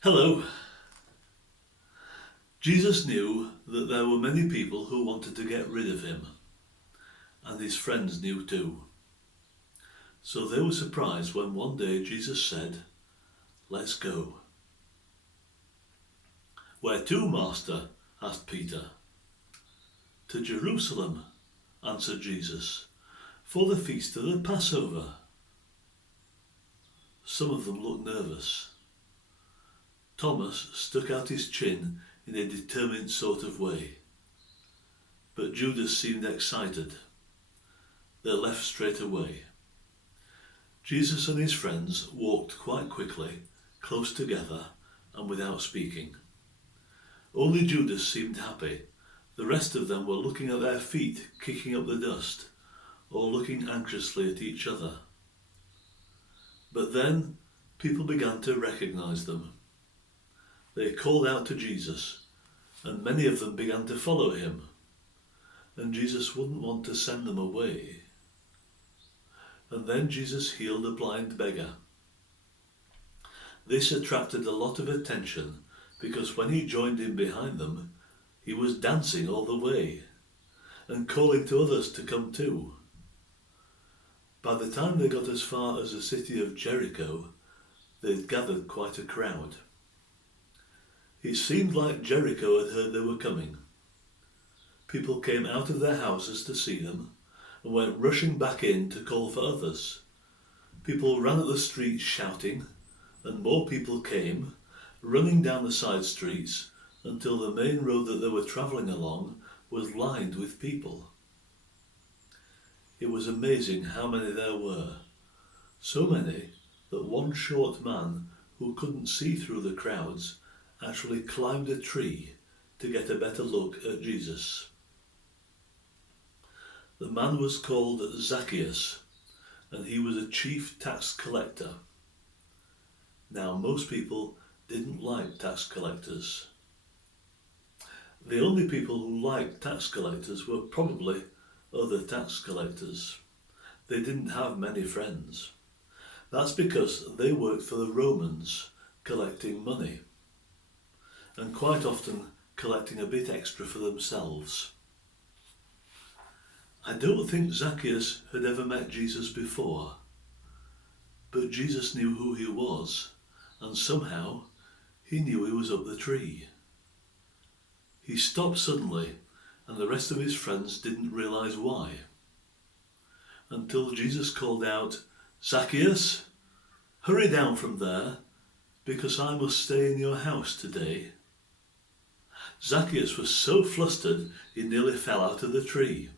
Hello. Jesus knew that there were many people who wanted to get rid of him, and his friends knew too. So they were surprised when one day Jesus said, "Let's go." "Where to, Master?" asked Peter. "To Jerusalem," answered Jesus, "for the feast of the Passover." Some of them looked nervous. Thomas stuck out his chin in a determined sort of way. But Judas seemed excited. They left straight away. Jesus and his friends walked quite quickly, close together and without speaking. Only Judas seemed happy. The rest of them were looking at their feet, kicking up the dust, or looking anxiously at each other. But then people began to recognize them. They called out to Jesus, and many of them began to follow him. And Jesus wouldn't want to send them away. And then Jesus healed a blind beggar. This attracted a lot of attention because when he joined in behind them, he was dancing all the way and calling to others to come too. By the time they got as far as the city of Jericho, they'd gathered quite a crowd. It seemed like Jericho had heard they were coming. People came out of their houses to see them and went rushing back in to call for others. People ran at the streets shouting, and more people came, running down the side streets until the main road that they were travelling along was lined with people. It was amazing how many there were. So many that one short man who couldn't see through the crowds actually climbed a tree to get a better look at Jesus. The man was called Zacchaeus, and he was a chief tax collector. Now, most people didn't like tax collectors. The only people who liked tax collectors were probably other tax collectors. They didn't have many friends. That's because they worked for the Romans, collecting money, and quite often collecting a bit extra for themselves. I don't think Zacchaeus had ever met Jesus before, but Jesus knew who he was, and somehow he knew he was up the tree. He stopped suddenly, and the rest of his friends didn't realise why, until Jesus called out, "Zacchaeus, hurry down from there, because I must stay in your house today." Zacchaeus was so flustered he nearly fell out of the tree.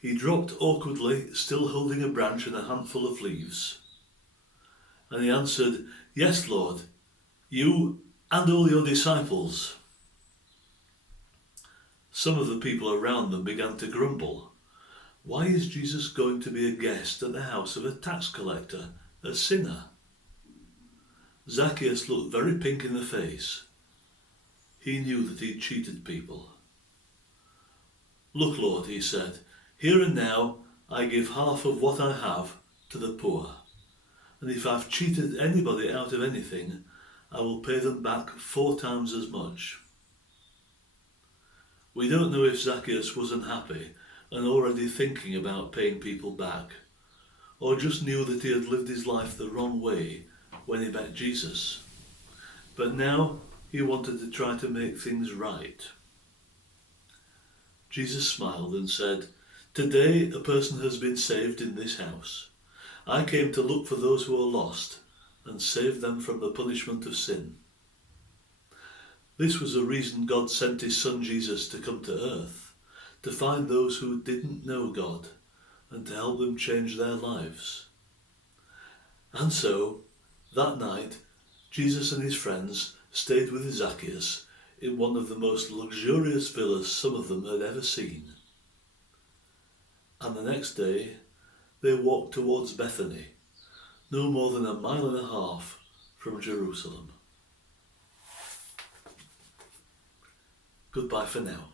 He dropped awkwardly, still holding a branch and a handful of leaves. And he answered, "Yes, Lord, you and all your disciples." Some of the people around them began to grumble. Why is Jesus going to be a guest at the house of a tax collector, a sinner? Zacchaeus looked very pink in the face. He knew that he'd cheated people. "Look, Lord," he said, "here and now I give half of what I have to the poor. And if I've cheated anybody out of anything, I will pay them back 4 times as much." We don't know if Zacchaeus was unhappy and already thinking about paying people back, or just knew that he had lived his life the wrong way when he met Jesus. But now he wanted to try to make things right. Jesus smiled and said, "Today a person has been saved in this house. I came to look for those who are lost and save them from the punishment of sin." This was the reason God sent his son Jesus to come to earth, to find those who didn't know God and to help them change their lives. And so, that night, Jesus and his friends stayed with Zacchaeus in one of the most luxurious villas some of them had ever seen. And the next day, they walked towards Bethany, no more than 1.5 miles from Jerusalem. Goodbye for now.